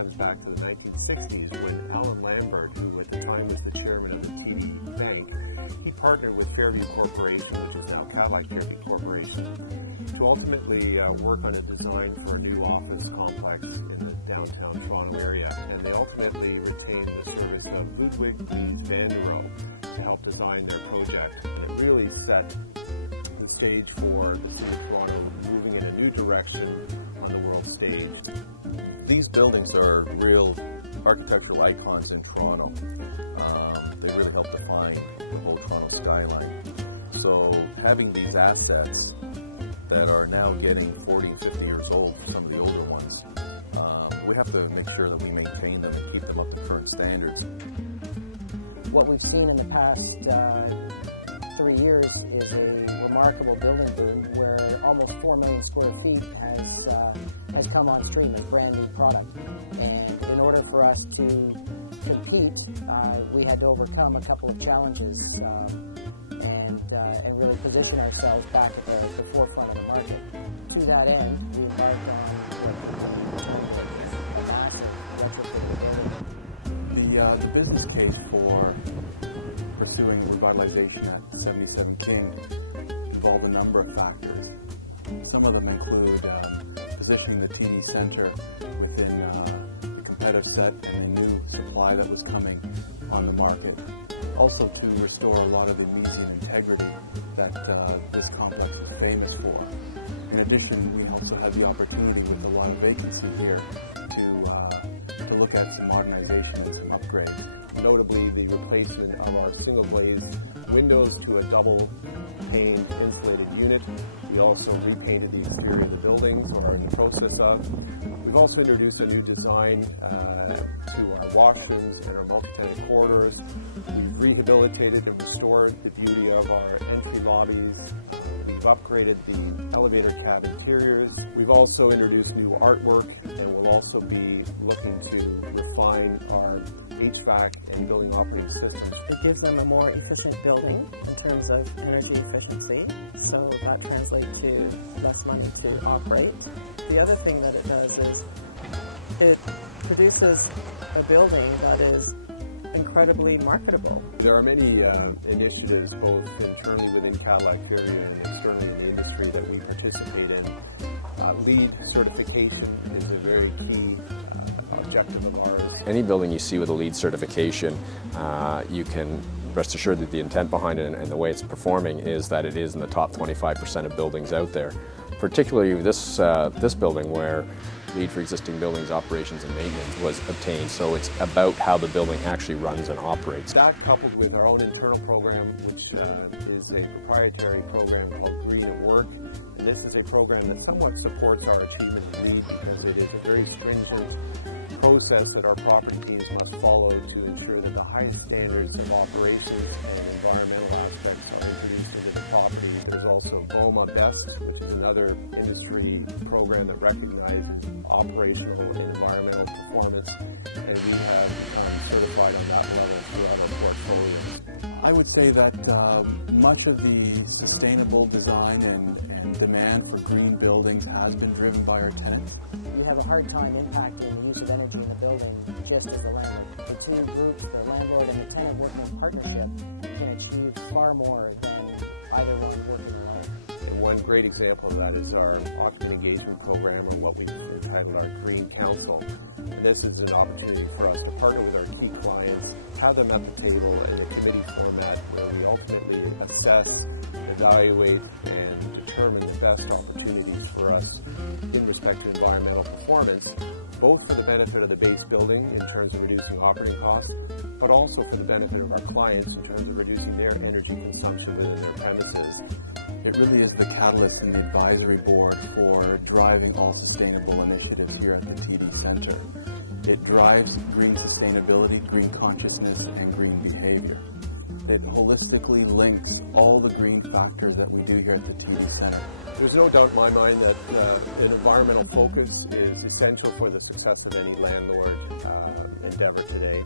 stems back to the 1960s when Alan Lambert, who at the time was the chairman of the TD Bank, he partnered with Fairview Corporation, which is now Cadillac Fairview Corporation, to ultimately work on a design for a new office complex in the downtown Toronto area. And they ultimately retained the service of Ludwig van der Rohe to help design their project. And it really set the stage for the city of Toronto moving in a new direction on the world stage. These buildings are real architectural icons in Toronto. They really help define the whole Toronto skyline. So having these assets that are now getting 40, 50 years old, some of the older ones, we have to make sure that we maintain them and keep them up to current standards. What we've seen in the past 3 years is a remarkable building boom where almost 4 million square feet has come on stream as brand new product. And in order for us to compete, we had to overcome a couple of challenges and really position ourselves back at the forefront of the market. To that end, we embarked on a massive retrofit. The business case for pursuing revitalization at 77 King involved a number of factors. Some of them include positioning the TD Centre within the competitive set and a new supply that was coming on the market. Also to restore a lot of the museum integrity that this complex is famous for. In addition, we also had the opportunity with a lot of vacancy here to look at some modernization and some upgrades. Notably, the replacement of our single glazed windows to a double pane insulated unit. We also repainted the exterior of the buildings, or are in the process of. We've also introduced a new design to our washrooms and our multi-tenant corridors. We've rehabilitated and restored the beauty of our entry lobbies. We've upgraded the elevator cab interiors. We've also introduced new artwork, and we'll also be looking to refine our HVAC and building operating systems. It gives them a more efficient building in terms of energy efficiency, so that translates to less money to operate. The other thing that it does is it produces a building that is incredibly marketable. There are many initiatives both internally within Cadillac Fairview and externally in the industry that we participate in. LEED certification is a very key objective of ours. Any building you see with a LEED certification, you can rest assured that the intent behind it and the way it's performing is that it is in the top 25% of buildings out there. Particularly this building where LEED for existing buildings, operations and maintenance was obtained. So it's about how the building actually runs and operates. That coupled with our own internal program, which is a proprietary program called Green at Work. And this is a program that somewhat supports our achievement in LEED because it is a very stringent process that our property teams must follow to ensure that the highest standards of operations and environmental aspects are introduced into the property. There's also BOMA BEST, which is another industry program that recognizes operational and environmental performance, and we have become certified on that level throughout our portfolio. I would say that much of the sustainable design and demand for green buildings has been driven by our tenants. We have a hard time impacting the use of energy in the building just as a landlord. The two groups, the landlord and the tenant working in partnership, can achieve far more than either one working alone. And one great example of that is our occupant engagement program, or what we've entitled our Green Council. And this is an opportunity for us to partner with our key clients, have them at the table in a committee format where we ultimately assess, evaluate, and determine the best opportunities for us in respect to environmental performance, both for the benefit of the base building in terms of reducing operating costs, but also for the benefit of our clients in terms of reducing their energy consumption within their premises. It really is the catalyst and the advisory board for driving all sustainable initiatives here at the TD Centre. It drives green sustainability, green consciousness, and green behavior. It holistically links all the green factors that we do here at the TD Centre. There's no doubt in my mind that an environmental focus is essential for the success of any landlord. endeavor today.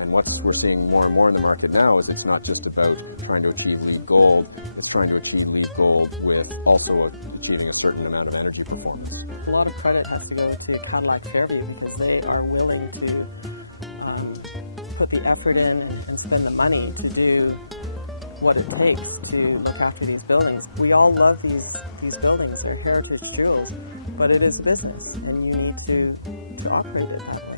And what we're seeing more and more in the market now is it's not just about trying to achieve LEED Gold, it's trying to achieve LEED Gold with also achieving a certain amount of energy performance. A lot of credit has to go to Cadillac Fairview because they are willing to put the effort in and spend the money to do what it takes to look after these buildings. We all love these buildings, they're heritage jewels, but it is business and you need to operate it that way.